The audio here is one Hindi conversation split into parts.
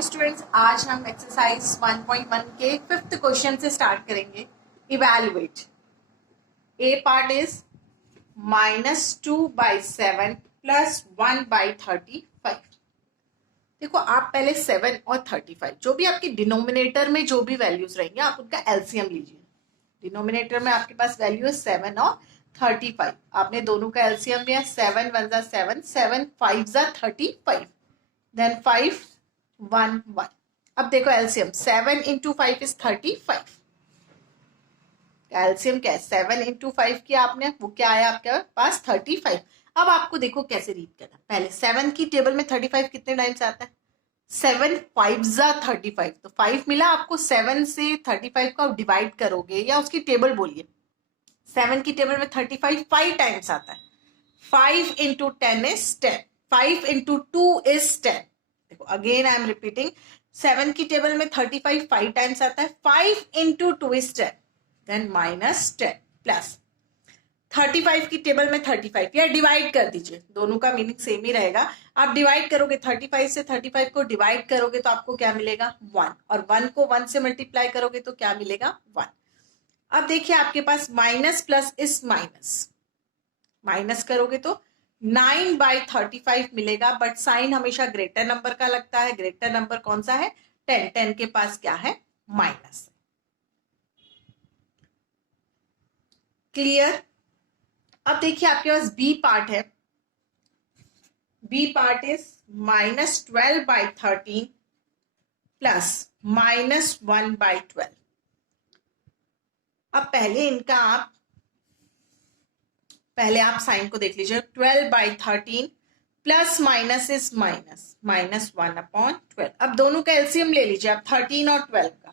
हाय स्टूडेंट्स, आज हम एक्सरसाइज 1.1 के 5th क्वेश्चन से स्टार्ट करेंगे. Evaluate. A part is -2/7 plus 1/35. देखो, आप पहले 7 और 35 जो भी आपकी डिनोमिनेटर में जो भी वैल्यूज रहेंगे आप उनका एलसीएम लीजिए. डिनोमिनेटर में आपके पास वैल्यू है 7 और 35. आपने दोनों का एलसीएम लिया. 7 1 जा 7, 7 5 जा 35, देन 5 1 1. अब देखो एलसीएम 7 इंटू 5 इज 35. एलसीएम क्या है? 7 इंटू 5 किया आपने, वो क्या आया आपके पास? 35. अब आपको देखो कैसे रीड करना. पहले 7 की टेबल में 35 कितने टाइम्स आता है? 7 5 जा 35. तो 5 मिला आपको. 7 से 35 को आप डिवाइड करोगे या उसकी टेबल बोलिए. 7 की टेबल में 35 5 टाइम्स आता है. 5 इंटू 10 इज 10. 5 into 2 is 10. देखो अगेन आई एम रिपीटिंग. 7 की टेबल में 35 5 टाइम्स आता है. 5 इंटू 2 इज 10, देन -10 प्लस 35 की टेबल में 35 या डिवाइड कर दीजिए. दोनों का मीनिंग सेम ही रहेगा. आप डिवाइड करोगे 35 से 35 को डिवाइड करोगे तो आपको क्या मिलेगा? 1. और 1 को 1 से मल्टीप्लाई करोगे तो क्या मिलेगा? 1. अब देखिए आपके पास माइनस प्लस इस माइनस. माइनस करोगे तो 9/35 मिलेगा. बट साइन हमेशा ग्रेटर नंबर का लगता है. ग्रेटर नंबर कौन सा है? 10. 10 के पास क्या है? माइनस. क्लियर? अब देखिए आपके पास बी पार्ट है. B part is -12/13 plus -1/12. अब पहले आप साइन को देख लीजिए. 12/13 प्लस माइनस इज माइनस, -1/12. अब दोनों का एलसीएम ले लीजिए आप. 13 और 12 का.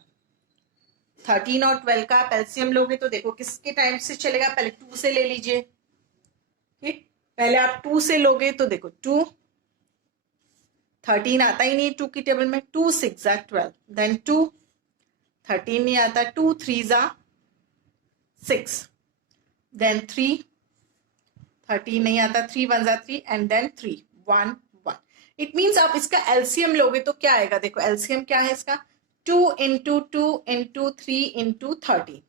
13 और 12 का आप एलसीएम लोगे तो देखो किसके टाइम से चलेगा? पहले 2 से ले लीजिए. ठीक, पहले आप 2 से लोगे तो देखो 2. 13 आता ही नहीं 2 की टेबल में. 2 6 जा 12, देन 2. 13 नहीं आता. 2 3 जा 6, देन 3. 13 नहीं आता. 3 1 जा 3, एंड देन 3 1 1. इट मीन्स आप इसका एलसीएम लोगे तो क्या आएगा? देखो एलसीएम क्या है इसका? 2 इंटू 2 इंटू 3 इंटू 13.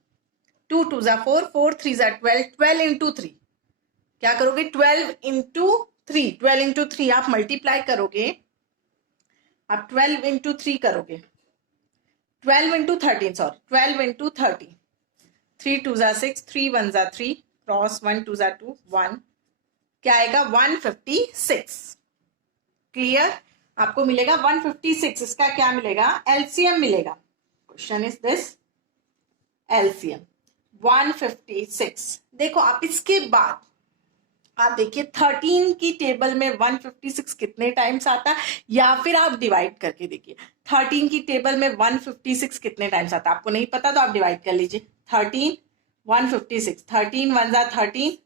2 2 जा 4, 4 3 जा 12, 12 इंटू 3. क्या करोगे? 12 इंटू 3. 12 इंटू 3 आप मल्टीप्लाई करोगे. आप 12 इंटू 3 करोगे. 12 इंटू 13, सॉरी 12 इंटू 30. 3 2 जा 6, 3 1 जा 3, क्रॉस 1 2 जा 2 1. क्या आएगा? 156. क्लियर? आपको मिलेगा 156. इसका क्या मिलेगा? एलसीएम मिलेगा. Question is this LCM 156. देखो आप इसके बाद आप देखिए 13 की टेबल में 156 कितने टाइम्स आता है, या फिर आप डिवाइड करके देखिए 13 की टेबल में 156 कितने टाइम्स आता है. आपको नहीं पता तो आप डिवाइड कर लीजिए. 13 156. 13 1 जा 13,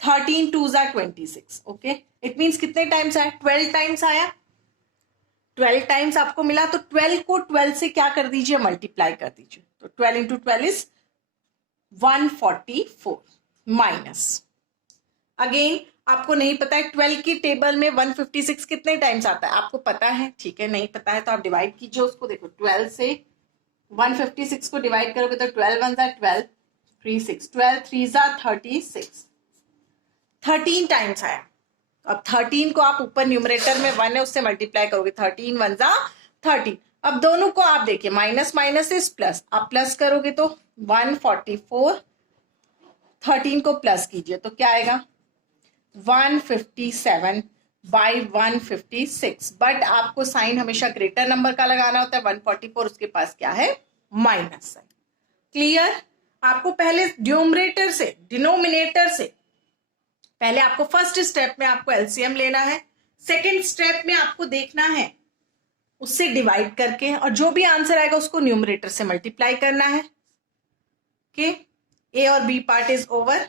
13 2 जा 26. ओके, इट मीन्स कितने टाइम्स आया? 12 टाइम्स आया. 12 टाइम्स आपको मिला तो 12 को 12 से क्या कर दीजिए? मल्टीप्लाई कर दीजिए. तो 12 इंटू 12 इज 144 माइनस. अगेन आपको नहीं पता है 12 की टेबल में 156 कितने टाइम्स आता है. आपको पता है, ठीक है. नहीं पता है तो आप डिवाइड कीजिए उसको. देखो 12 से 156 को डिवाइड करोगे तो 12 1 जा 12, 3 6, 12 3 जा 36. 13 टाइम्स आया. अब 13 को आप ऊपर न्यूमरेटर में 1 है उससे मल्टीप्लाई करोगे. 13 1 जा 13. अब दोनों को आप देखिए माइनस माइनस इज प्लस. आप प्लस करोगे तो 144. 13 को प्लस कीजिए तो क्या आएगा? 157/156. बट आपको साइन हमेशा ग्रेटर नंबर का लगाना होता है. 144 उसके पास क्या है? Minus sign. क्लियर? आपको पहले न्यूमरेटर से डिनोमिनेटर से पहले आपको फर्स्ट स्टेप में आपको एलसीएम लेना है. सेकेंड स्टेप में आपको देखना है उससे डिवाइड करके, और जो भी आंसर आएगा उसको न्यूमरेटर से मल्टीप्लाई करना है. ओके, ए और B part is over.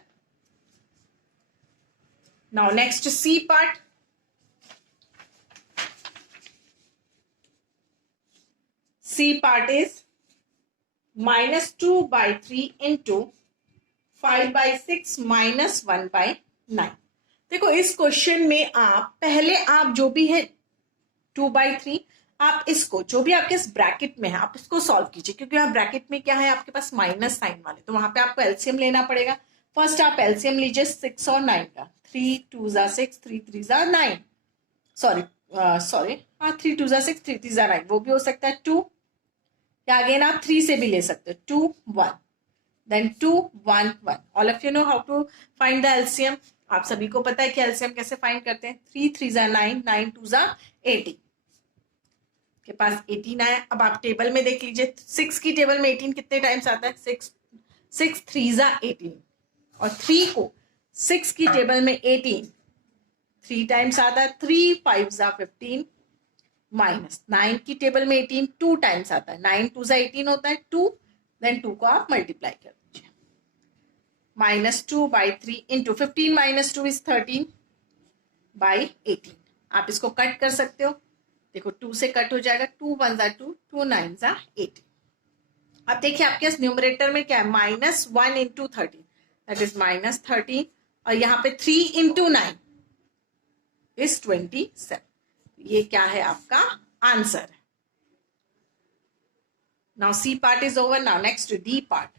Now next C part. C part is -2/3 into 5/6 minus 1/9. देखो इस क्वेश्चन में आप पहले आप जो भी है 2/3 आप इसको जो भी आपके इस ब्रैकेट में है आप इसको सॉल्व कीजिए, क्योंकि यहाँ ब्रैकेट में क्या है आपके पास माइनस साइन वाले, तो वहां पे आपको एलसीएम लेना पड़ेगा। फर्स्ट आप एलसीएम लीजिए 6 और 9 का। 3 2 जा 6, 3 3 जा 9, सॉरी हाँ 3 2 जा 6, 3 3 जा 9, वो भी हो सकता है 2, या अगेन आप 3 से भी ले सकते हो, 2 1 then 2 1 1। All of you know how to find the LCM, आप सभी को पता है कि एलसीएम कैसे फाइंड करते हैं। 3 3 जा 9, 9 2 जा 18, के पास 18 आया। अब आप टेबल में देख लीजिए 6 की टेबल में 18 कितने टाइम्स आता है, 6 3 जा 18, और 3 को 6 की टेबल में 18 3 टाइम्स आता है, 3 5 जा 15, माइनस 9 की टेबल में 18 2 टाइम्स आता है, 9 2 जा 18 होता है 2, देन 2 को आप मल्टीप्लाई कर दीजिए, -2/3 इंटू 15 - 2 इज 13/18। आप इसको कट कर सकते हो, देखो 2 से कट हो जाएगा, 2 1 जा 2, 2 9 जा 18। अब देखिए आपके पास न्यूमरेटर में क्या है, -1 इंटू 13 दैट इज -13, और यहाँ पे 3 इंटू 9 इज 27। ये क्या है आपका answer. Now C part is over, now next D part.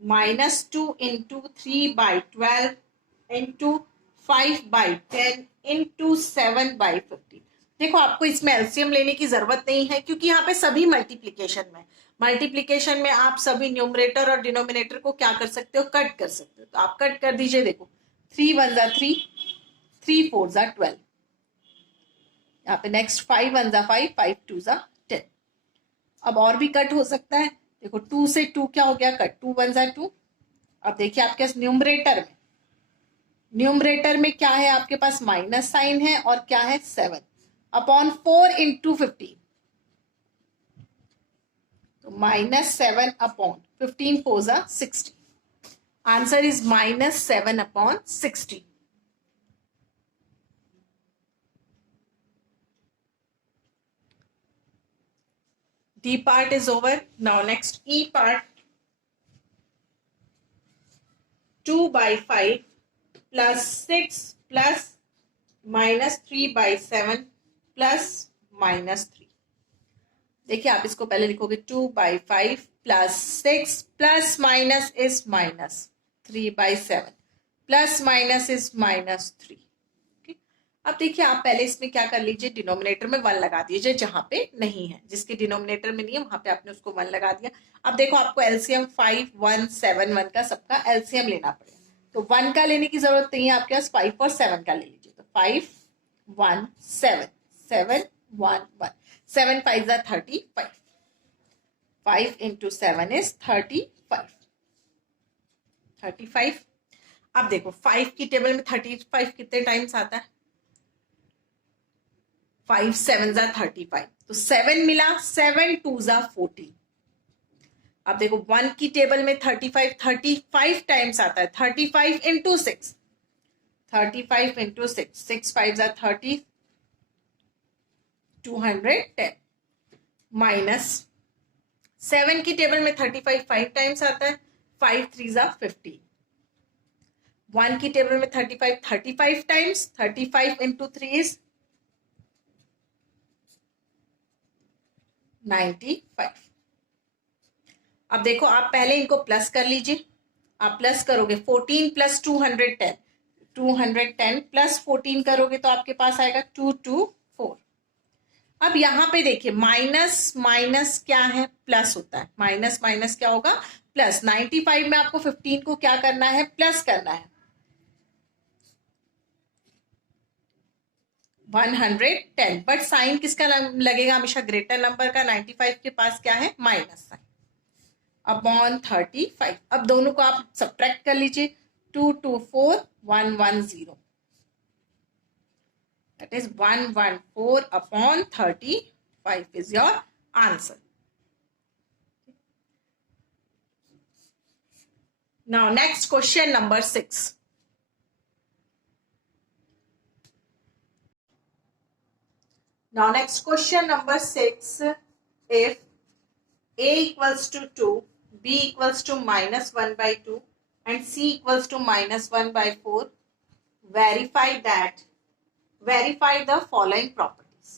-2 into 3/12 into 5/10 into 7/15। देखो आपको इसमें एलसीएम लेने की जरूरत नहीं है, क्योंकि यहाँ पे सभी मल्टीप्लीकेशन में आप सभी न्यूमरेटर और डिनोमिनेटर को क्या कर सकते हो, कट कर सकते हो। तो आप कट कर दीजिए, देखो 3 1 जा 3, 3 4 जा 12, यहाँ पे नेक्स्ट 5 1 जा 5, 5 2 जा 10। अब और भी कट हो सकता है, देखो 2 से 2 क्या हो गया कट, 2 1 जा 2। अब देखिए आपके न्यूमरेटर में क्या है, आपके पास माइनस साइन है और क्या है 7/4 इंटू 15, तो -7/15 4 जा 60। Answer is -7/60। D part is over. Now next E part. 2/5 plus 6 plus -3/7 plus -3। देखिए आप इसको पहले लिखोगे 2/5 plus 6 plus minus is -3/7 plus minus is -3। अब देखिए आप पहले इसमें क्या कर लीजिए, डिनोमिनेटर में 1 लगा दीजिए, जहां पे नहीं है, जिसके डिनोमिनेटर में नहीं है वहां पे आपने उसको 1 लगा दिया। अब देखो आपको एलसीएम 5 1 7 1 का सबका एलसीएम लेना पड़ेगा, तो 1 का लेने की जरूरत नहीं है, आपके पास 5 और 7 का ले लीजिए। तो 5 1 7 7 1 1, 7 5 जा 35, 5 इंटू 7 इज 35। अब देखो 5 की टेबल में 35 कितने टाइम्स आता है, 5 7 जा 35, तो 7 मिला, 7 2 जा 14। अब देखो 1 की टेबल में 35 टाइम्स आता है, 35 इंटू 6, 35 इंटू 6, 6 5 जा 30, 210, माइनस 7 की टेबल में 35 5 टाइम्स आता है, 5 3 जा 15। 1 की टेबल में 35 टाइम्स, 35 इंटू 3 इज 95। अब देखो आप पहले इनको प्लस कर लीजिए, आप प्लस करोगे 14 प्लस 210, 210 प्लस 14 करोगे तो आपके पास आएगा 224। अब यहां पे देखिए माइनस माइनस क्या है, प्लस होता है, माइनस माइनस क्या होगा, प्लस। 95 में आपको 15 को क्या करना है, प्लस करना है, 110, बट साइन किसका लगेगा हमेशा, ग्रेटर नंबर का। 95 के पास क्या है, माइनस साइन अपॉन 35। अब दोनों को आप सब्ट्रैक्ट कर लीजिए, 224 110, that is 114 upon 35 is your answer. Now next question number 6. Now next question number 6. If A equals to 2, B equals to -1/2 and C equals to -1/4, verify the following properties.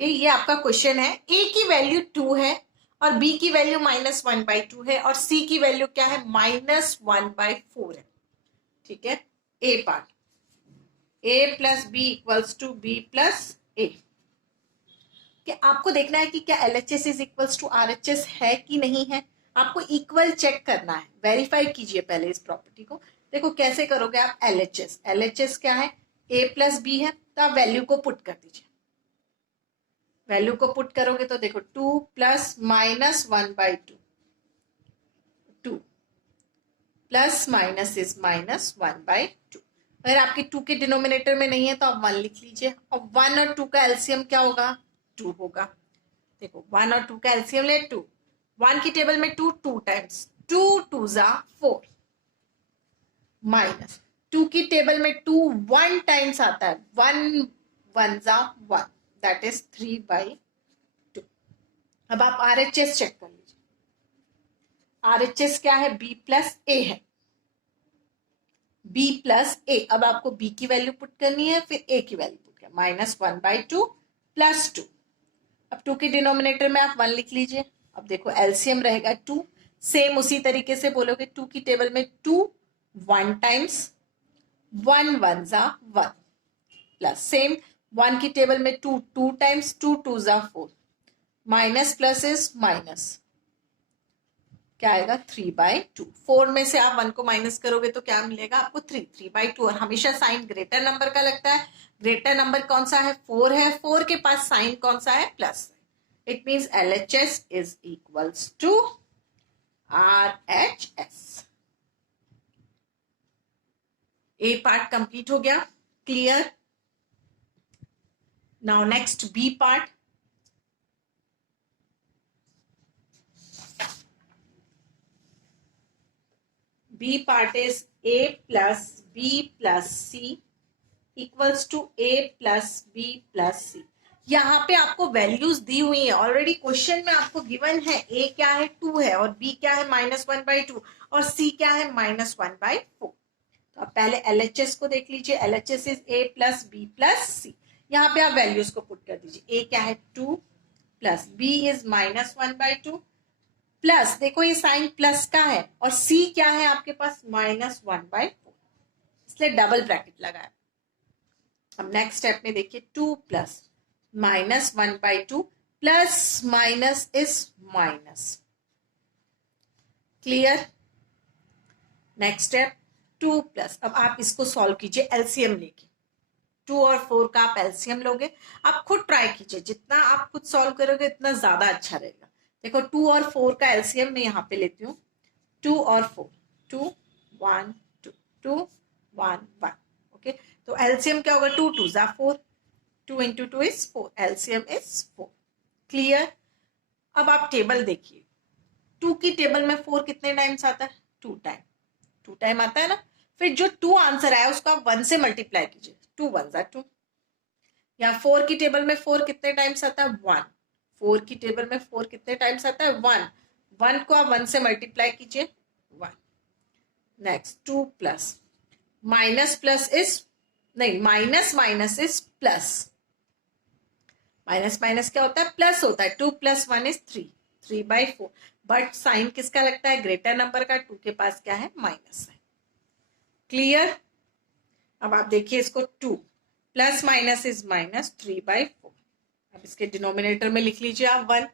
ये आपका क्वेश्चन है। ए की वैल्यू 2 है और बी की वैल्यू -1/2 है और सी की वैल्यू क्या है, -1/4 है। ठीक है, A part, A plus B equals to B plus A. कि आपको देखना है कि क्या LHS is equals to RHS है कि नहीं है। आपको इक्वल चेक करना है, वेरीफाई कीजिए पहले इस प्रॉपर्टी को। देखो कैसे करोगे आप LHS क्या है, a प्लस बी है, तो आप वैल्यू को पुट कर दीजिए। वैल्यू को पुट करोगे तो देखो 2 प्लस -1/2, 2 प्लस माइनस इज -1/2। अगर आपके 2 के डिनोमिनेटर में नहीं है तो आप 1 लिख लीजिए, और 1 और 2 का एलसीएम क्या होगा, 2 होगा। देखो 1 और 2 का एलसीएम ले 2, 1 की टेबल में 2, 2 टाइम्स 2 2 जा 4, माइनस 2 की टेबल में 2 1 टाइम्स आता है, 1 1 जा 1, दैट इज 3/2। अब आप RHS चेक कर लीजिए। RHS क्या है, B प्लस ए है, B प्लस ए। अब आपको B की वैल्यू पुट करनी है, फिर A की वैल्यू पुट करनी है, -1/2 प्लस 2। अब 2 के डिनोमिनेटर में आप 1 लिख लीजिए। अब देखो एलसीएम रहेगा 2, सेम उसी तरीके से बोलोगे 2 की टेबल में 2 1 टाइम्स 1 1 जा 1, प्लस सेम 1 की टेबल में 2 2 टाइम्स 2 2 जा 4, माइनस प्लस इज माइनस, क्या आएगा 3/2। 4 में से आप 1 को माइनस करोगे तो क्या मिलेगा आपको 3, 3/2। और हमेशा साइन ग्रेटर नंबर का लगता है। ग्रेटर नंबर कौन सा है, 4 है, 4 के पास साइन कौन सा है, plus. It means LHS is equals to RHS। A part complete हो गया, clear. Now next B part. B part is A plus B plus C equals to A plus B plus C। यहाँ पे आपको वैल्यूज दी हुई है ऑलरेडी, क्वेश्चन में आपको गिवन है A क्या है 2 है और B क्या है -1/2 और C क्या है -1/4। तो आप पहले LHS को देख लीजिए। LHS is A plus B plus C। यहाँ पे आप वैल्यूज को पुट कर दीजिए। A क्या है 2 प्लस B इज -1/2 प्लस, देखो ये साइन प्लस का है, और C क्या है आपके पास -1/4, इसलिए डबल ब्रैकेट लगाया। अब नेक्स्ट स्टेप में देखिए 2 plus -1/2 plus minus is minus, clear. Next step 2 plus, अब आप इसको सॉल्व कीजिए एलसीएम लेके। 2 और 4 का आप एलसीएम लोगे। आप खुद ट्राई कीजिए, जितना आप खुद सॉल्व करोगे उतना ज्यादा अच्छा रहेगा। देखो 2 और 4 का एलसीएम मैं यहाँ पे लेती हूँ, 2 और 4, 2 1 2 2 1 1, ओके। तो एलसीएम क्या होगा, 2 2 जा 4, 2 into 2 is 4, LCM is 4, clear. अब आप टेबल देखिए, 2 की टेबल में 4 कितने टाइम्स आता है, 2 टाइम, 2 टाइम आता है ना। फिर जो 2 आंसर आया उसको आप 1 से मल्टीप्लाई कीजिए, 2 1 जा 2। या 4 की टेबल में 4 कितने टाइम्स आता है, 1। 4 की टेबल में 4 कितने टाइम्स आता है, 1। 1 को आप 1 से मल्टीप्लाई कीजिए, 1। Next 2 plus, minus plus is नहीं, minus minus is plus, minus minus क्या होता है, प्लस होता है। 2 प्लस 1 इज 3, 3/4। बट साइन किसका लगता है, ग्रेटर नंबर का। 2 के पास क्या है, माइनस है, क्लियर। अब आप देखिए इसको, 2 प्लस माइनस इज माइनस, 3/4। अब इसके डिनोमिनेटर में लिख लीजिए आप 1।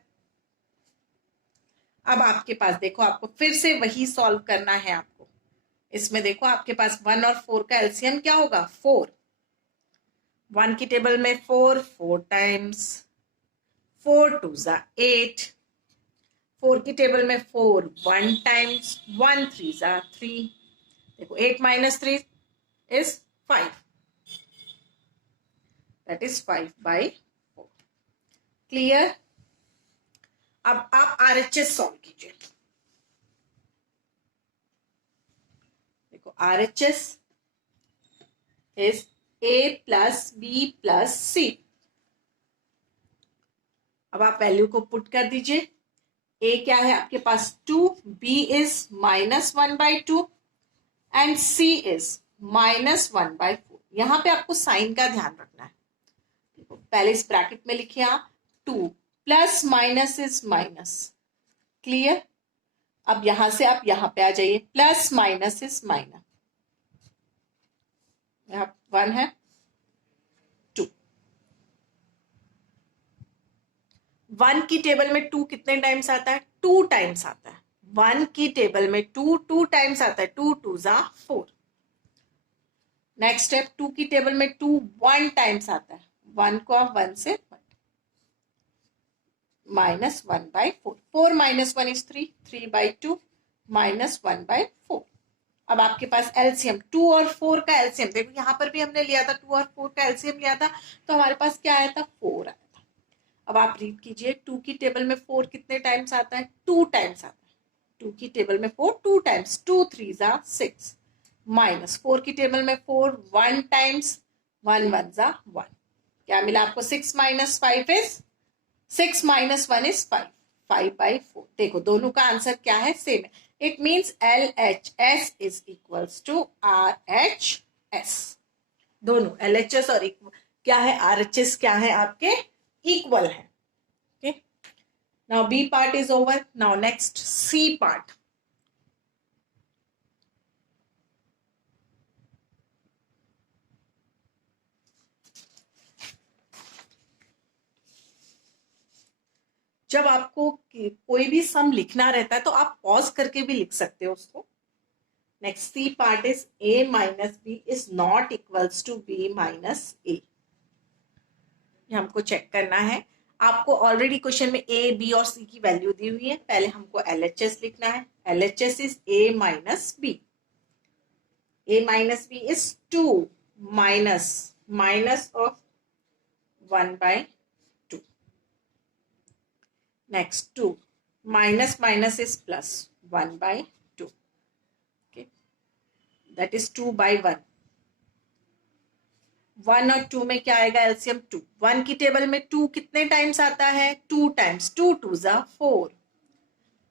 अब आपके पास देखो, आपको फिर से वही सॉल्व करना है आपको। इसमें देखो आपके पास 1 और 4 का एलसीएम क्या होगा, 4। 1 की टेबल में 4 4 टाइम्स, 4 2 जा 8। 4 की टेबल में 4 1 टाइम्स, 1 3 जा 3। देखो 8 minus 3 is 5, that is 5/4, clear. अब आप RHS सॉल्व कीजिए। देखो RHS is A plus B plus C। अब आप वैल्यू को पुट कर दीजिए। A क्या है आपके पास 2, B is -1/2 and C is -1/4। यहां पे आपको साइन का ध्यान रखना है। देखो पहले इस ब्रैकेट में लिखिए आप 2, plus minus is minus, clear. अब यहां से आप यहां पे आ जाइए, प्लस माइनस इज माइनस, यहां 1 है 2, 1 की टेबल में 2 कितने टाइम्स आता है? 2 टाइम्स आता है। 1 की टेबल में 2 टाइम्स आता है, 2 2 जा 4। नेक्स्ट स्टेप, 2 की टेबल में 2 1 टाइम्स आता है, 1 को आप 1 से माइनस 1/4, 4 माइनस 1 इज 3, 3/2 माइनस 1/4। अब आपके पास एलसीएम 2 और 4 का एलसीएम, देखो यहां पर भी हमने लिया था 2 और 4 का एलसीएम लिया था, तो हमारे पास क्या आया था? 4 आया था। अब आप रीड कीजिए, 2 की टेबल में 4 कितने टाइम्स आता है? 2 टाइम्स आता है। 2 की टेबल में 4 2 टाइम्स, 2 3 जा 6, माइनस 4 की टेबल में 4 1 टाइम्स, 1 1 जा 1। क्या मिला आपको? 6 माइनस 5 इज 6 माइनस 1 इज 5, 5/4। देखो दोनों का आंसर क्या है? सेम है। It means LHS is equals to RHS। दोनों LHS और क्या है? RHS क्या है? आपके इक्वल है। Okay, now B part is over. Now next C part. जब आपको कोई भी सम लिखना रहता है तो आप पॉज करके भी लिख सकते हो उसको। Next C part is A minus B is not equals to B minus A। ये हमको चेक करना है। आपको ऑलरेडी क्वेश्चन में A, B और C की वैल्यू दी हुई है। पहले हमको LHS लिखना है। LHS is A minus B। A minus B is 2 minus of 1/2। Next 2 minus minus is plus 1/2। Okay, that is 2/1। 1 और 2 में क्या आएगा? एलसीएम 2। 1 की टेबल में 2 कितने टाइम्स आता है? 2 टाइम्स, 2 2 जा 4,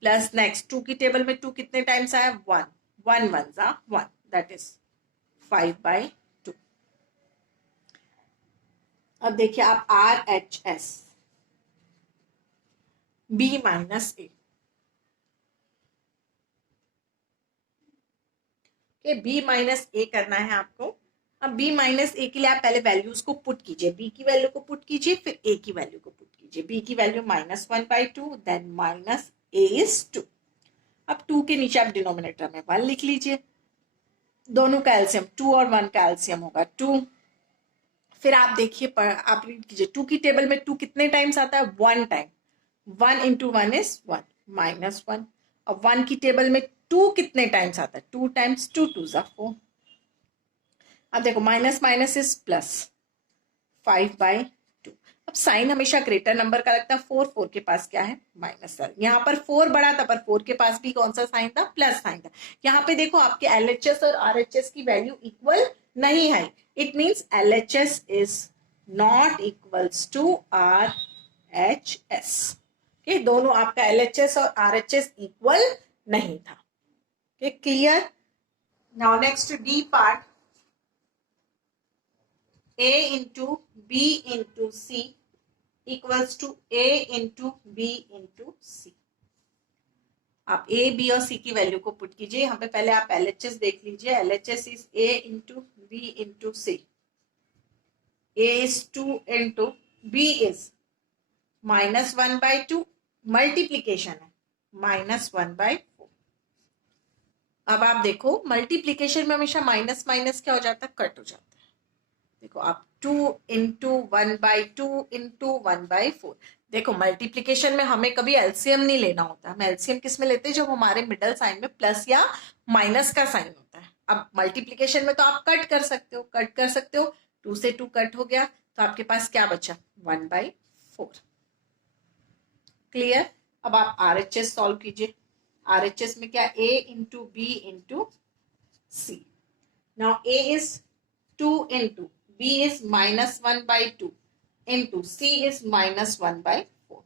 प्लस नेक्स्ट 2 की टेबल में 2 कितने टाइम्स आया? 1, 1 1 जा 1, दैट इज 5/2। अब देखिए आप RHS B minus A, B minus A करना है आपको। अब B माइनस A के लिए आप पहले वैल्यूज को पुट कीजिए, B की वैल्यू को पुट कीजिए, फिर A की वैल्यू को पुट कीजिए। B की value -1/2, then minus A is 2। अब 2 के नीचे आप डिनोमिनेटर में 1 लिख लीजिए। दोनों का एलसीएम 2 और 1 का एलसीएम होगा 2। फिर आप देखिए, आप रीड कीजिए, 2 की टेबल में 2 कितने टाइम्स आता है? 1 टाइम, 1 इंटू 1 इज 1, -1। अब 1 की टेबल में 2 कितने टाइम्स आता है? 2 टाइम्स, 2 2 जा 4। अब देखो माइनस माइनस इज प्लस, 5/2। अब साइन हमेशा ग्रेटर नंबर का लगता है। 4 4 के पास क्या है? माइनस। यहाँ पर 4 बड़ा था, पर 4 के पास भी कौन सा साइन था? प्लस साइन था। यहाँ पे देखो आपके LHS और RHS की वैल्यू इक्वल नहीं है। It means LHS is not equals to RHS। दोनों आपका LHS और RHS इक्वल नहीं था। Clear? Now next D part, A into B into C equals to A into B into C। आप A, B और C की वैल्यू को पुट कीजिए। यहाँ पे पहले आप LHS देख लीजिए। LHS is A into B into C। A is 2 into B is -1/2, multiplication है, -1/4। अब आप देखो मल्टीप्लीकेशन में हमेशा माइनस माइनस क्या हो जाता है? कट हो जाता है। देखो आप 2 इंटू 1/2 इंटू 1/4। देखो मल्टीप्लीकेशन में हमें कभी एलसीएम नहीं लेना होता। हम एलसीएम किस में लेते हैं? जब हमारे मिडल साइन में प्लस या माइनस का साइन होता है। अब मल्टीप्लीकेशन में तो आप कट कर सकते हो, कट कर सकते हो। 2 से 2 कट हो गया, तो आपके पास क्या बचा? 1/4। क्लियर? अब आप RHS सॉल्व कीजिए। RHS में क्या? A into B into C। Now A is 2 into B is -1/2 into C is -1/4।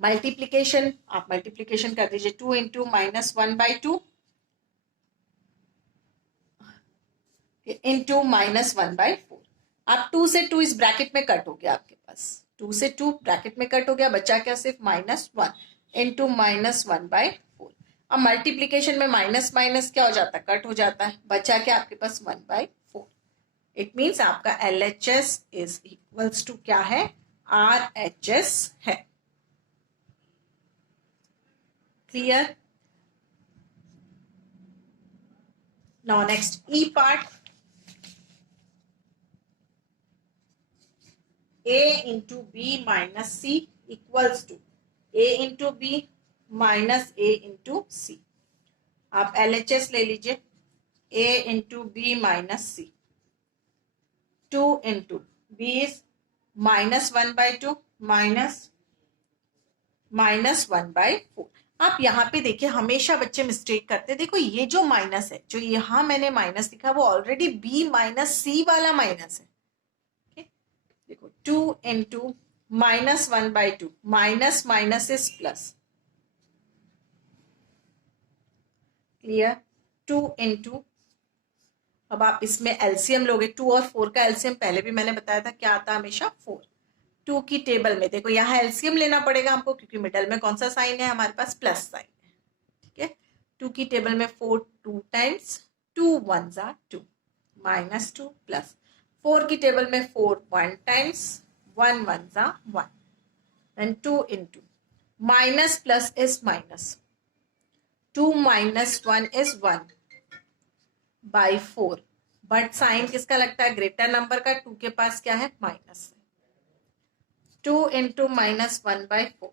Multiplication, आप मल्टीप्लीकेशन कर दीजिए। 2 into -1/2 into -1/4। आप 2 से 2 इस ब्रैकेट में कट हो गया, आपके पास 2 से 2 ब्रैकेट में कट हो गया, बचा क्या सिर्फ -1 इंटू -1/4। अब मल्टीप्लीकेशन में माइनस माइनस क्या हो जाता है, कट हो जाता है, बचा क्या आपके पास 1/4। इट मीन्स आपका LHS इज इक्वल्स टू क्या है, RHS है। Clear? Now next E part, A into B minus C equals to A into B minus A into C. आप LHS ले लीजिए, A into B minus C, 2 into B is -1/2 -1/4। आप यहाँ पे देखिए, हमेशा बच्चे मिस्टेक करते हैं। देखो ये जो माइनस है, जो यहाँ मैंने माइनस लिखा, वो ऑलरेडी B माइनस सी वाला माइनस है। देखो 2 into -1/2, minus minus is plus. Clear? 2 into, अब आप इसमें एलसीएम लोगे, 2 और 4 का एलसीएम पहले भी मैंने बताया था क्या आता है, हमेशा 4। 2 की टेबल में देखो यहाँ एलसीएम लेना पड़ेगा हमको, क्योंकि मिडल में कौन सा साइन है हमारे पास, प्लस साइन है। ठीक है, 2 की टेबल में 4 2 टाइम्स, 2 1 जा 2 -2 प्लस 4 की टेबल में 4 1 टाइम्स, 1 1 जा 1, then 2 into minus plus is minus, 2 minus 1 is 1/4, but sign किसका लगता है, ग्रेटर नंबर का। 2 के पास क्या है, माइनस। 2 इंटू -1/4,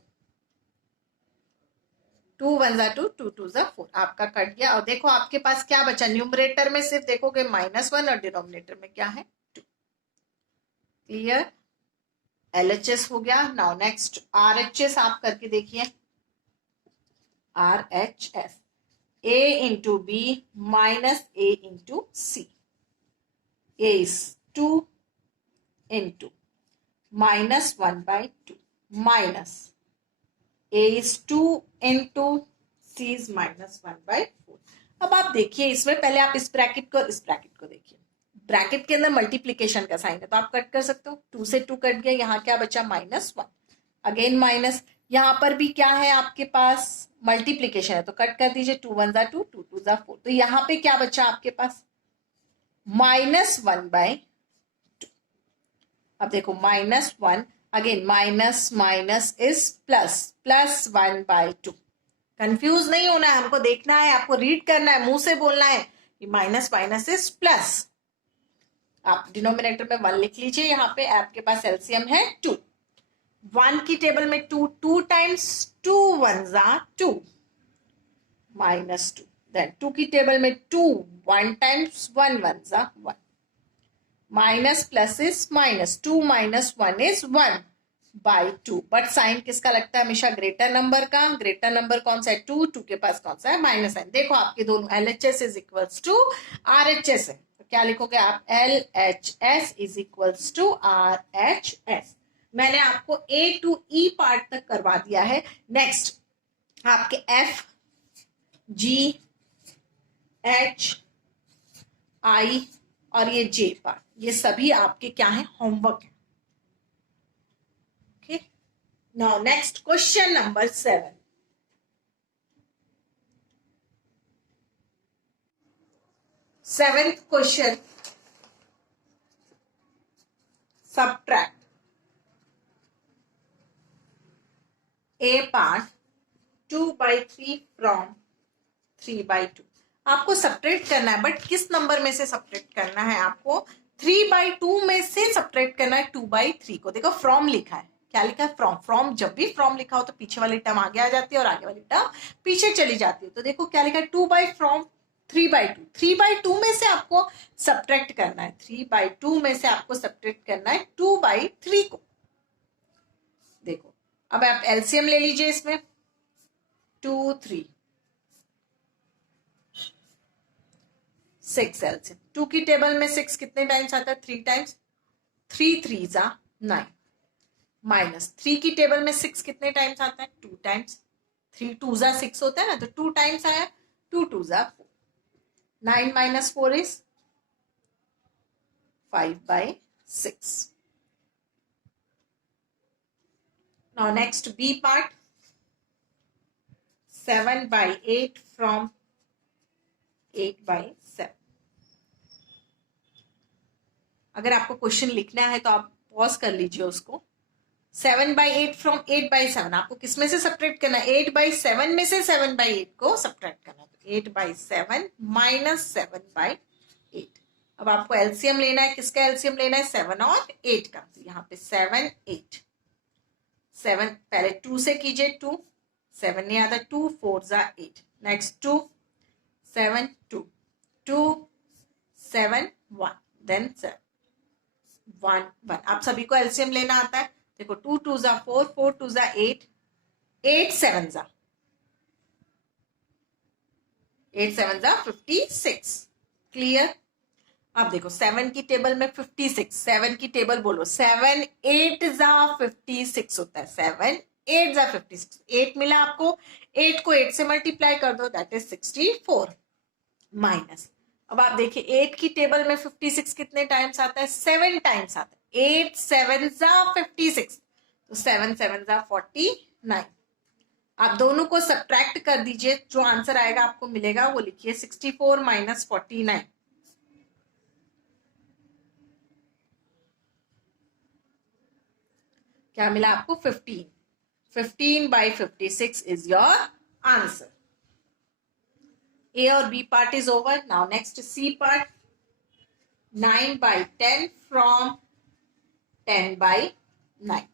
2 1 जा 2, 2 2 जा 4, आपका कट गया। और देखो आपके पास क्या बचा, न्यूमरेटर में सिर्फ देखोगे -1 और डिनोमिनेटर में क्या है, 2। क्लियर? LHS हो गया। नाउ नेक्स्ट RHS आप करके देखिए। RHS, A into B minus A into C. A is 2 into -1/2 minus A is 2 into C is -1/4। अब आप देखिए, इसमें पहले आप इस ब्रैकेट को देखिए। ब्रैकेट के अंदर मल्टीप्लीकेशन का साइन है, तो आप कट कर सकते हो। 2 से 2 कट गया, यहाँ क्या बचा, -1, अगेन माइनस। यहाँ पर भी क्या है आपके पास, मल्टीप्लीकेशन है, तो कट कर दीजिए, 2 1 जा 2, 2 2 जा 4। तो यहाँ पे क्या बचा आपके पास, -1/2। अब देखो -1, again minus minus is plus, +1/2। Confuse नहीं होना है, हमको देखना है, आपको रीड करना है, मुंह से बोलना है, माइनस माइनस इज प्लस। आप डिनोमिनेटर में 1 लिख लीजिए, यहाँ पे आपके पास एलसीएम है 2। 1 की टेबल में 2 2 टाइम्स, 2 1 जा 2 -2, देन 2 की टेबल में 2 1 टाइम्स, 1 1 जा 1, minus plus is minus, 2 -1 is 1/2, but sign किसका लगता है, हमेशा ग्रेटर नंबर का। ग्रेटर नंबर कौन सा है, 2, 2 के पास कौन सा है, माइनस साइन। देखो आपके दोनों LHS is equals to RHS है, तो क्या लिखोगे आप, LHS is equals to RHS। मैंने आपको A to E पार्ट तक करवा दिया है। नेक्स्ट आपके F G H I और ये J पार्ट, ये सभी आपके क्या है, होमवर्क है। Okay, now next question number 7। Seventh question, subtract A part 2/3 from 3/2। आपको सब्ट्रैक्ट करना है, बट किस नंबर में से सब्ट्रैक्ट करना है, आपको 3/2 में से सब्ट्रैक्ट करना है 2/3 को। देखो फ्रॉम लिखा है, क्या लिखा है, फ्रॉम। फ्रॉम जब भी फ्रॉम लिखा हो तो पीछे वाली टर्म आगे आ जाती है और आगे वाली टर्म पीछे चली जाती है। तो देखो क्या लिखा है, 3/2 3/2 में से आपको सब्ट्रैक्ट करना है, 3/2 में से आपको सब्ट्रैक्ट करना है 2/3 को। देखो अब आप एलसीएम ले लीजिए इसमें, 2 3 6 एलसीएम। 2 की टेबल में 6 कितने टाइम्स आता है, 3 टाइम्स, 3 3 जा 9, माइनस 3 की टेबल में 6 कितने टाइम्स आता है, 2 टाइम्स, 3 2 जा 6 होता है ना, तो 2 टाइम्स आया, 2 2 जा 4, 9 - 4 is 5/6। 6. Now next B part. 7 by 8 from 8 by 7. अगर आपको क्वेश्चन लिखना है तो आप पॉज कर लीजिए उसको. 7 by 8 from 8 by 7. आपको किस में से सब्ट्रैक्ट करना है? 8 by 7 में से 7 by 8 को सब्ट्रैक्ट करना है. तो 8 by 7 minus 7 by 8. अब आपको एलसीएम लेना है. किसका एलसीएम लेना है? 7 और 8 का. तो यहाँ पे 7 8. 7 पहले 2 से कीजिए. 2 7 नहीं आता. 2 4 जा 8. Next 2 7 2 2 7 1 then 7 1 1. आप सभी को एलसीएम लेना आता है. देखो 2 2 जा 4 4 2 जा 8 8 7 जा 56. क्लियर. अब देखो 7 की टेबल में 56. 7 की टेबल बोलो. 7 8 जा 56 होता है. 7 8 जा 56. 8 मिला आपको. 8 को 8 से मल्टीप्लाई कर दो. That is 64 minus. अब आप देखिए 8 की टेबल में 56 कितने टाइम्स आता है? 7 टाइम्स आता है. 8 7 जा 56. तो 7 7 जा 49. आप दोनों को सब्ट्रैक्ट कर दीजिए. जो आंसर आएगा आपको मिलेगा वो लिखिए. 64 माइनस 49. क्या मिला आपको? 15. 15 by 56 is your answer. A और B part is over. Now next C part. 9 by 10 from 10 by 9.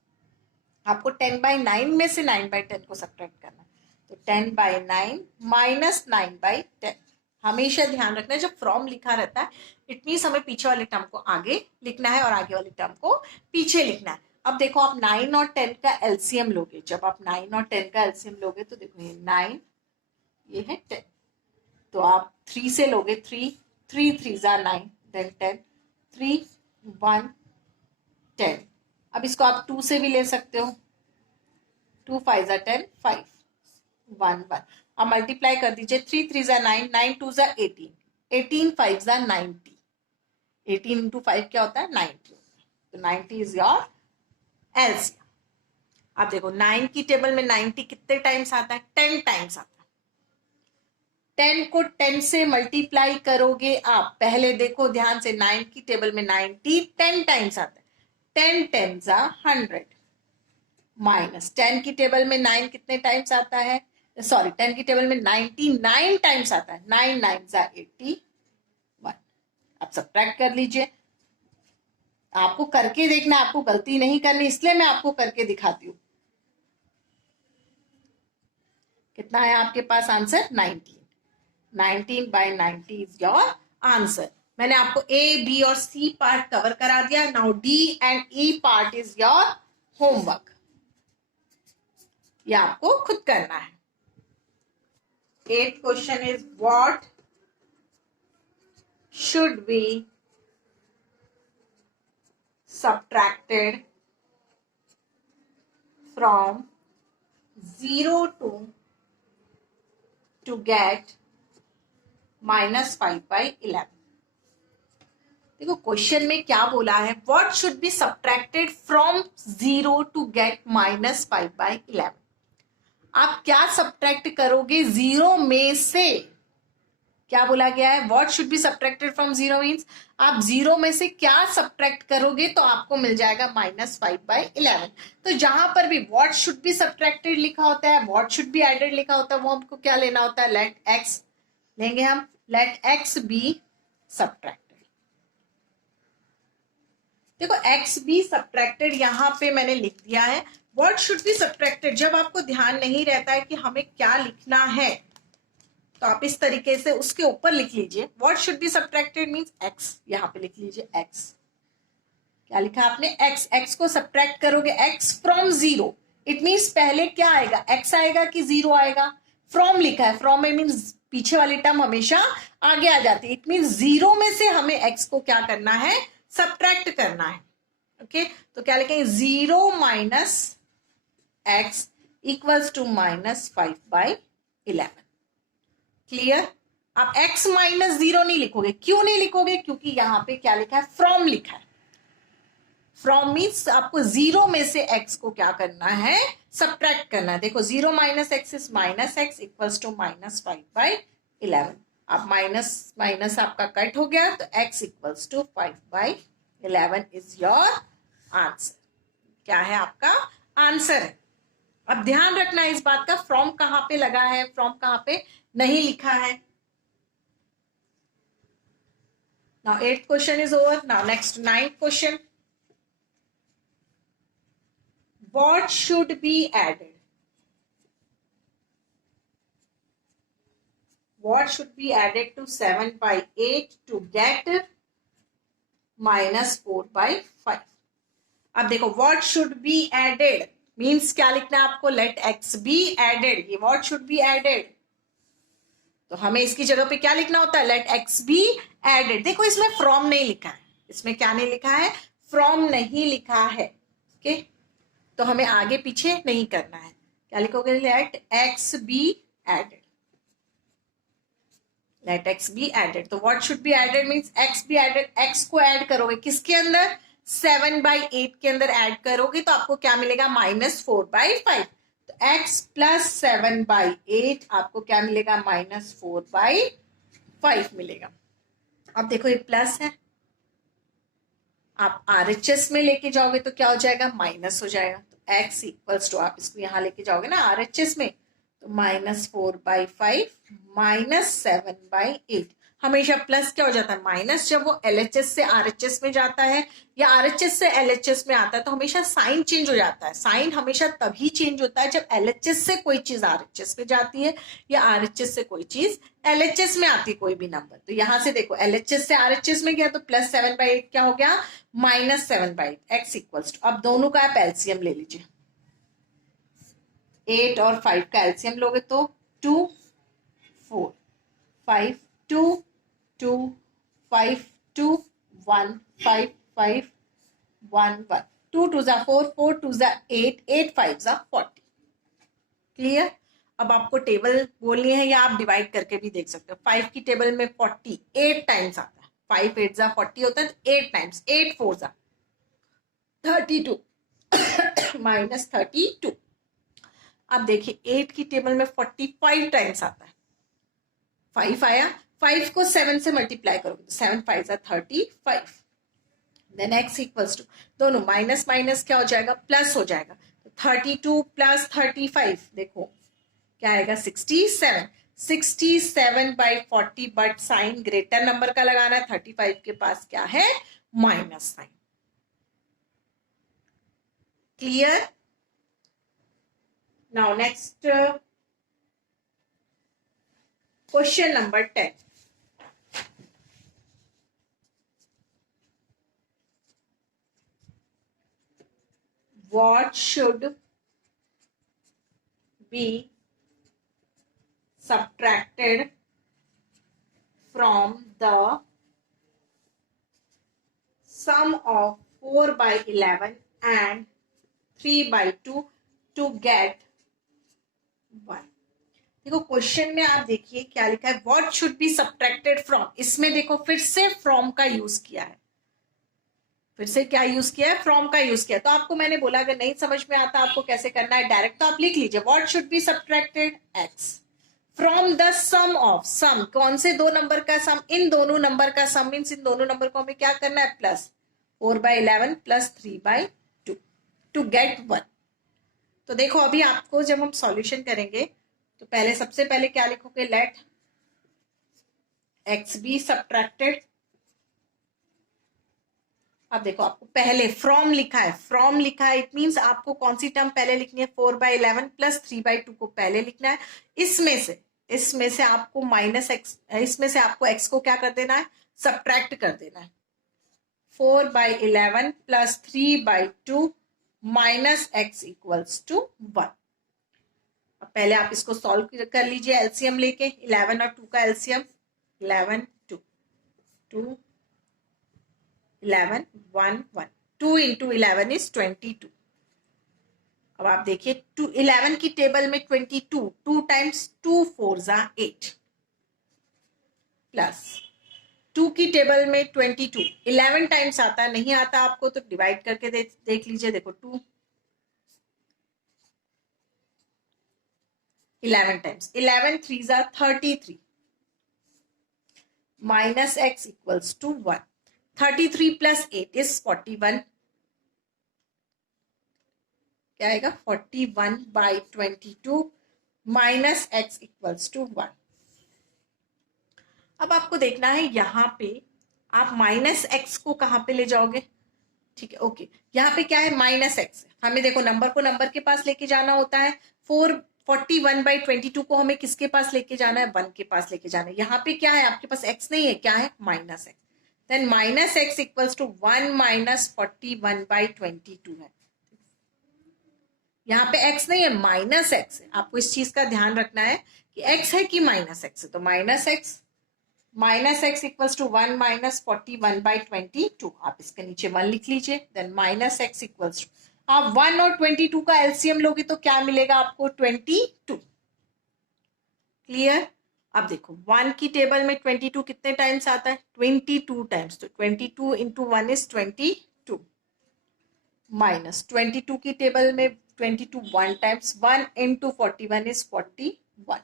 आपको 10 by 9 में से 9 by 10 को सब्ट्रैक्ट करना है. तो 10 by 9 माइनस 9 by 10. हमेशा ध्यान रखना है जब फ्रॉम लिखा रहता है इट मीन्स हमें पीछे वाले टर्म को आगे लिखना है और आगे वाले टर्म को पीछे लिखना है. अब देखो आप 9 और 10 का एलसीएम लोगे. जब आप 9 और 10 का एलसीएम लोगे तो देखो ये 9 ये है 10. तो आप 3 से लोगे. 3 3 3 जा 9 देन 10 3 1 10. अब इसको आप 2 से भी ले सकते हो. 2 5 जा 10 5 1 1. अब मल्टीप्लाई कर दीजिए. 3 3 जा 9 9 2 जा 18 18 5 जा 90. 18 इंटू 5 क्या होता है? 90. तो 90 इज योर एलसीएम. आप देखो 9 की टेबल में 90 कितने टाइम्स आता है? 10 टाइम्स आता है. 10 को 10 से मल्टीप्लाई करोगे आप. पहले देखो ध्यान से. 9 की टेबल में 90 10 टाइम्स आता है. 10 10 जा 100 माइनस 10 की टेबल में 9 कितने टाइम्स आता है? सॉरी 10 की टेबल में 99 टाइम्स आता है. 9 9 जा 81. आप सब्ट्रैक्ट कर लीजिए. आपको करके देखना. आपको गलती नहीं करनी इसलिए मैं आपको करके दिखाती हूँ. कितना है आपके पास answer? 19. 19 by 90 is your answer. मैंने आपको ए बी और सी पार्ट कवर करा दिया. Now D and E part is your homework. ये आपको खुद करना है. 8th question is what should B subtracted from 0 to get minus 5 by 11. देखो क्वेश्चन में क्या बोला है? What should be subtracted from 0 to get minus 5 by 11. आप क्या सब्ट्रैक्ट करोगे 0 में से? क्या बोला गया है? What should be subtracted from 0 means आप 0 में से क्या सब्ट्रैक्ट करोगे तो आपको मिल जाएगा माइनस 5 by 11. तो जहां पर भी व्हाट शुड बी सब्ट्रैक्टेड लिखा होता है, व्हाट शुड बी एडेड लिखा होता है, वो हमको क्या लेना होता है? लेट एक्स लेंगे हम. Let x be subtracted. देखो एक्स बी सब्ट्रैक्टेड यहां पे मैंने लिख दिया है. व्हाट शुड बी सब्ट्रैक्टेड जब आपको ध्यान नहीं रहता है कि हमें क्या लिखना है तो आप इस तरीके से उसके ऊपर लिख लीजिए. What should be subtracted means x. यहां पे लिख लीजिए एक्स. क्या लिखा आपने? एक्स. एक्स को सब्ट्रैक्ट करोगे एक्स फ्रॉम 0. इट मींस पहले क्या आएगा? एक्स आएगा कि 0 आएगा? फ्रॉम लिखा है. फ्रॉम में मींस पीछे वाली टर्म हमेशा आगे आ जाती है. इट मींस 0 में से हमें एक्स को क्या करना है? सब्ट्रैक्ट करना है. ओके तो क्या लिखेंगे? 0 minus x equals to minus 5 by 11. Clear. आप x माइनस 0 नहीं लिखोगे. क्यों नहीं लिखोगे? क्योंकि यहां पे क्या लिखा है? फ्रॉम लिखा है. फ्रॉम मीन्स आपको 0 में से x को क्या करना है, सब्ट्रैक्ट करना है। देखो 0 minus x is minus x equals to -5/11। अब माइनस माइनस आपका कट हो गया तो x equals to 5/11 is your answer. क्या है आपका आंसर है। अब ध्यान रखना इस बात का, फ्रॉम कहां पे लगा है, फ्रॉम कहां पे नहीं लिखा है। Now 8th question is over. Now next 9th question. What should be added? What should be added to 7/8 to get -4/5? अब देखो what should be added means क्या लिखना है आपको, let x be added। ये what should be added, तो हमें इसकी जगह पे क्या लिखना होता है, let x be added। देखो इसमें from नहीं लिखा है, इसमें क्या नहीं लिखा है, from नहीं लिखा है। ओके तो हमें आगे पीछे नहीं करना है, क्या लिखोगे, let x be added, let x be added। तो what should be added means x be added, x को ऐड करोगे किसके अंदर, 7/8 के अंदर ऐड करोगे तो आपको क्या मिलेगा, -4/5। तो x प्लस 7/8 आपको क्या मिलेगा, -4/5 मिलेगा। अब देखो ये प्लस है, आप RHS में लेके जाओगे तो क्या हो जाएगा, माइनस हो जाएगा। तो x इक्वल्स टू, आप इसको यहां लेके जाओगे ना RHS में, तो -4/5 -7/8। हमेशा प्लस क्या हो जाता है, माइनस जब वो LHS से RHS में जाता है या RHS से LHS में आता है तो हमेशा साइन चेंज हो जाता है। साइन हमेशा तभी चेंज होता है जब LHS से कोई चीज RHS में जाती है या RHS से कोई चीज LHS में आती है, कोई भी नंबर। तो यहां से देखो LHS से RHS में गया तो +7/8 क्या हो गया, -7/8। x इक्वल्स टू, अब दोनों का आप एलसीएम ले लीजिए, 8 और 5 का एलसीएम लोगे तो 2 4 5 2 2 5 2 1 5 5 1 1 2 2 जा 4 4 2 जा 8 8 5 जा 40। क्लियर। अब आपको टेबल बोलनी है या आप डिवाइड करके भी देख सकते हो। 5 की टेबल में 48 टाइम्स आता है, 5 8 जा 40 होता है तो 8 टाइम्स, 8 4 जा 32 -32। अब देखिए 8 की टेबल में 45 टाइम्स आता है, 5 आया, 5 को 7 से मल्टीप्लाई करोगे तो 7 5 जा 35। देन x इक्वल्स टू, दोनों माइनस माइनस क्या हो जाएगा, प्लस हो जाएगा। तो 32 प्लस 35 देखो क्या आएगा, 67। 67/40 बट साइन ग्रेटर नंबर का लगाना है, 35 के पास क्या है, minus sign. Clear. Now next question number 10। What should be subtracted from the sum of 4/11 and 3/2 to get 1? देखो क्वेश्चन में आप देखिए क्या लिखा है, what should be subtracted from. इसमें देखो फिर से फ्रॉम का यूज किया है, फिर से क्या यूज किया है, फ्रॉम का यूज किया। तो आपको मैंने बोला अगर नहीं समझ में आता आपको कैसे करना है डायरेक्ट, तो आप लिख लीजिए what should be subtracted x from the sum of, sum कौन से दो नंबर का सम, इन दोनों नंबर का सम मीन्स इन दोनों नंबर को हमें क्या करना है, प्लस 4/11 प्लस 3/2 टू गेट 1। तो देखो अभी आपको जब हम सॉल्यूशन करेंगे तो पहले सबसे पहले क्या लिखोगे, लेट x बी सब्ट्रैक्टेड। अब देखो आपको पहले फ्रॉम लिखा है, फ्रॉम लिखा है, इट मींस आपको कौन सी टर्म पहले लिखनी है, 4/11 प्लस 3/2 को पहले लिखना है। इसमें से आपको माइनस एक्स, इसमें से आपको x को क्या कर देना है, सब्ट्रैक्ट कर देना है। 4/11 plus 3/2 minus x equals to 1। अब पहले आप इसको सॉल्व कर लीजिए एलसीएम लेके, 11 और 2 का एलसीएम, 11 2 2 11 1 1 2 इंटू 11 इज 22। अब आप देखिए 11 की टेबल में 22, 2 टाइम्स 2 4 जा 8 प्लस 2 की टेबल में 22 11 टाइम्स आता है, नहीं आता आपको तो डिवाइड करके देख लीजिए। देखो 2 11 टाइम्स, 11 3 जा 33 minus x equals to 1। 33 plus 8 is 41। क्या आएगा 41/22 माइनस x इक्वल्स टू 1। अब आपको देखना है यहां पे आप माइनस x को कहां पे ले जाओगे। ठीक है, ओके, यहाँ पे क्या है माइनस x। हमें देखो नंबर को नंबर के पास लेके जाना होता है। 41/22 को हमें किसके पास लेके जाना है, 1 के पास लेके जाना है। यहाँ पे क्या है आपके पास x नहीं है, क्या है minus x। Then minus x equals to 1 minus 41/22 है। यहाँ पे x नहीं है, माइनस x है। आपको इस चीज का ध्यान रखना है कि x है कि माइनस x है। तो minus x equals to 1 minus 41/22। आप इसके नीचे 1 लिख लीजिए। Then minus x equals to, आप 1 और 22 का एलसीएम लोगे तो क्या मिलेगा आपको 22। क्लियर। अब देखो 1 की टेबल में 22 कितने टाइम्स आता है, 22 टाइम्स। तो 22 इंटू 1 इज 22 माइनस 22 की टेबल में 22 1 times, 1 into 41 is 41।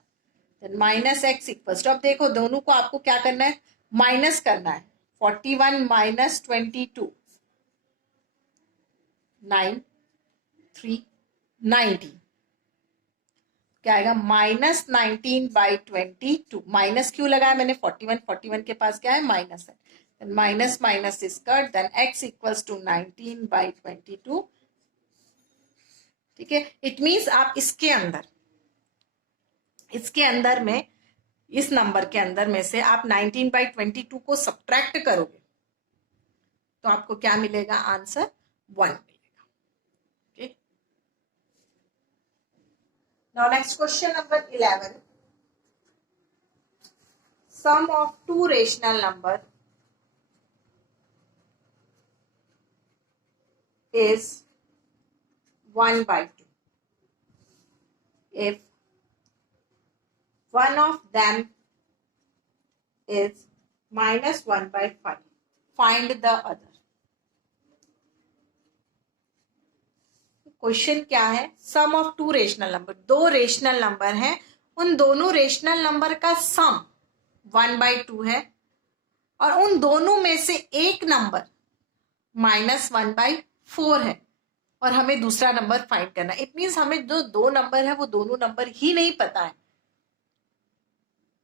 Then minus x equals to, अब देखो दोनों को आपको क्या करना है, माइनस करना है। 41 माइनस 22 9 3 19। क्या आएगा माइनस 19/22। माइनस क्यों लगाया मैंने, 41 के पास क्या है माइनस है। Then minus minus is cut. Then x equals to 19/22। ठीक है, इट मीन्स आप इसके अंदर में, इस नंबर के अंदर में से आप 19/22 को सब्ट्रैक्ट करोगे तो आपको क्या मिलेगा, आंसर 1 मिलेगा। Okay, now next question number 11। Sum of two rational number is 1/2 if one of them is minus 1/5, find the other। Question क्या है, सम ऑफ टू रेशनल नंबर, दो रेशनल नंबर हैं, उन दोनों रेशनल नंबर का सम 1/2 है और उन दोनों में से एक नंबर -1/4 है और हमें दूसरा नंबर फाइंड करना है। इट मीन्स हमें जो दो नंबर है वो दोनों नंबर ही नहीं पता है।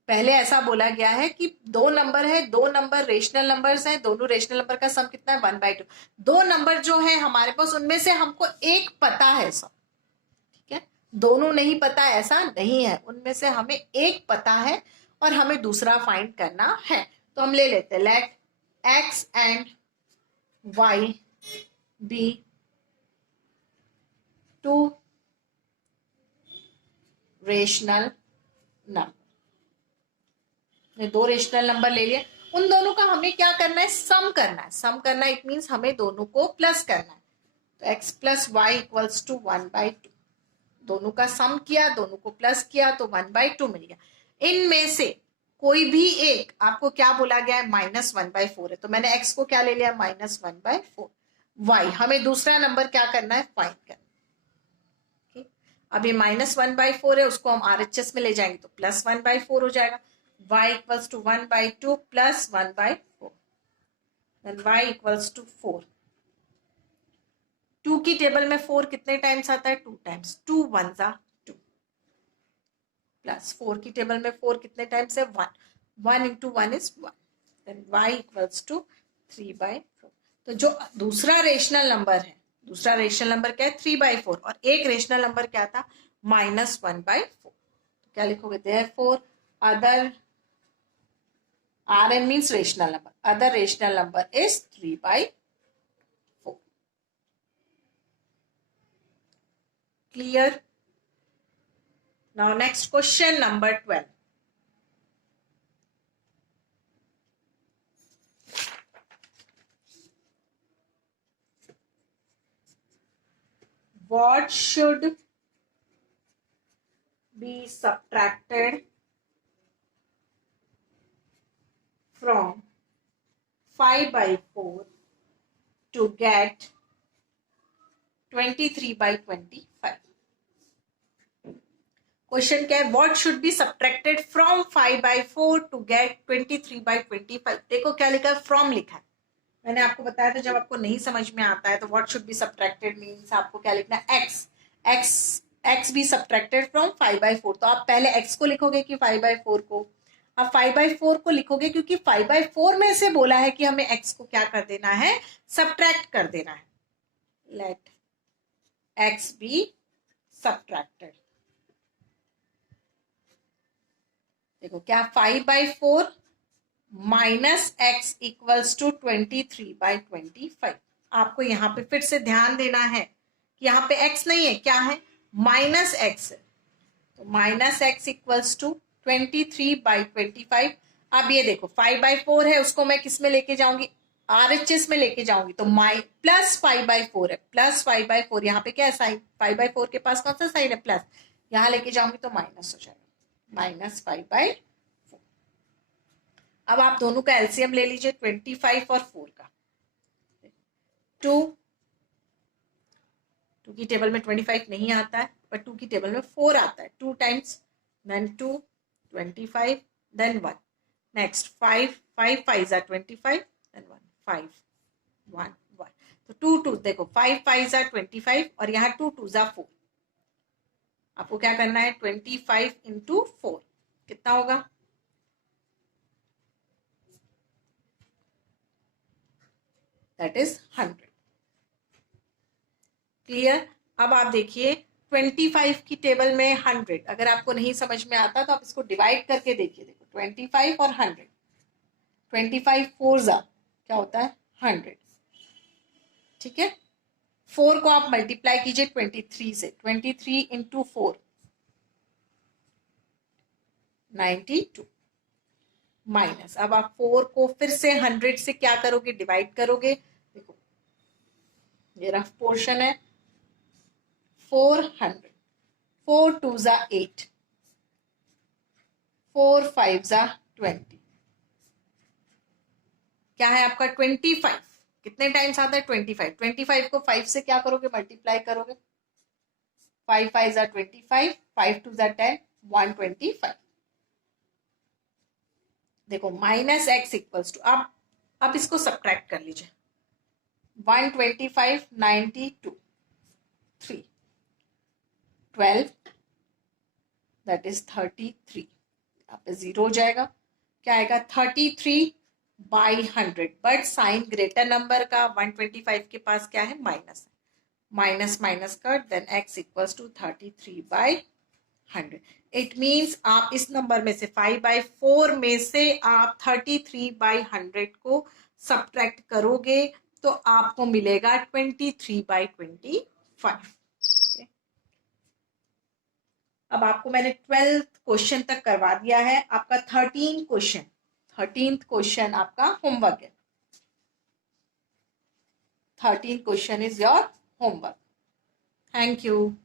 पहले ऐसा बोला गया है कि दो नंबर है, दो नंबर रेशनल नंबर्स हैं, दोनों रेशनल नंबर का सम कितना है 1/2। दो नंबर जो है हमारे पास उनमें से हमको एक पता है सम। ठीक है, दोनों नहीं पता ऐसा नहीं है, उनमें से हमें एक पता है और हमें दूसरा फाइंड करना है। तो हम ले लेते हैं, let x and y be two rational number. दो रेशनल नंबर ले लिए, उन दोनों का हमें क्या करना है, सम करना है। सम करना इट मीन्स हमें दोनों को प्लस करना है। तो x plus y equals to 1/2। दोनों का सम किया, दोनों को प्लस किया तो 1/2 मिल गया। इनमें से कोई भी एक आपको क्या बोला गया है, -1/4 है, तो मैंने x को क्या ले लिया, -1/4। y हमें दूसरा नंबर क्या करना है, फाइंड करना है। अब ये -1/4 है, उसको हम RHS में ले जाएंगे तो +1/4 हो जाएगा। y equals to 1/2 plus 1/4, then y equals to 4। 2 की टेबल में 4 कितने टाइम्स आता है, 2 टाइम्स। 2 1 जा 2 प्लस 4 की टेबल में 4 कितने टाइम्स है, 1। 1 इंटू 1 इज 1। देन y equals to 3/4। तो जो दूसरा रेशनल नंबर है, दूसरा रेशनल नंबर क्या है 3/4 और एक रेशनल नंबर क्या था -1/4। तो क्या लिखोगे, therefore other Rn means rational number. Other rational number is 3/4. Clear? Now next question number 12. What should be subtracted from 5/4 to get 23/25. Question क्या है, what should be subtracted from 5/4 to get 23/25. देखो क्या लिखा है, फ्रॉम लिखा है. मैंने आपको बताया था जब आपको नहीं समझ में आता है तो what should be subtracted means आपको क्या लिखना है, एक्स बी सब्ट्रैक्टेड फ्रॉम 5/4. तो आप पहले एक्स को लिखोगे कि 5/4 को. अब 5/4 को लिखोगे क्योंकि 5/4 में से बोला है कि हमें एक्स को क्या कर देना है, सब्ट्रैक्ट कर देना है. Let x be subtracted. देखो क्या, 5/4 माइनस एक्स इक्वल्स टू 23/25. आपको यहां पे फिर से ध्यान देना है कि यहाँ पे एक्स नहीं है, क्या है, माइनस एक्स है. तो माइनस एक्स इक्वल्स टू 23/25. अब ये देखो 5/4 है, उसको मैं किस में लेके जाऊंगी, RHS में लेके जाऊंगी. तो प्लस 5/4 है, प्लस 5/4. यहाँ पे क्या है साइन, 5/4 के पास कौन सा साइन है, प्लस. यहाँ लेके जाऊंगी तो माइनस हो जाएगा, -5/4. अब आप दोनों का एलसीएम ले लीजिए, 25 और 4 का. 2 की टेबल में 25 नहीं आता है, पर 2 की टेबल में 4 आता है. 2 टाइम्स, देन 2, 25, देन 1. नेक्स्ट 5 5 जा 25, देन 1 5 1 1. तो 2 देखो 5 5 जा 25 और यहाँ 2 जा 4. आपको क्या करना है, 25 इंटू 4 कितना होगा, दैट इज 100. क्लियर. अब आप देखिए 25 की टेबल में 100, अगर आपको नहीं समझ में आता तो आप इसको डिवाइड करके देखिए. देखो 25 और 100, 25 4 जा क्या होता है, 100. ठीक है. 4 को आप मल्टीप्लाई कीजिए 23 से, 23 इंटू 4 92 माइनस. अब आप 4 को फिर से 100 से क्या करोगे, डिवाइड करोगे. देखो ये रफ पोर्शन है, 400, 4 2 जा 8, 4 5 जा 20. क्या है आपका 25. कितने टाइम्स आता है, 25. 25 को 5 से क्या करोगे, मल्टीप्लाई करोगे. 5 5 जा 25, 5 2 जा 10, 125. देखो माइनस एक्स इक्वल्स टू, अब इसको सब्ट्रैक्ट कर लीजिए. 125 92 3 12, दैट इज 33. यहाँ पे 0 हो जाएगा. क्या आएगा, 33/100. बट साइन ग्रेटर नंबर का 125 के पास क्या है, minus. Minus minus cut, then x equals to 33/100. It means आप इस नंबर में से 5/4 में से आप 33/100 को सब्ट्रैक्ट करोगे तो आपको मिलेगा 23/25. अब आपको मैंने 12th क्वेश्चन तक करवा दिया है. आपका 13th क्वेश्चन आपका होमवर्क है. 13th question is your homework. Thank you.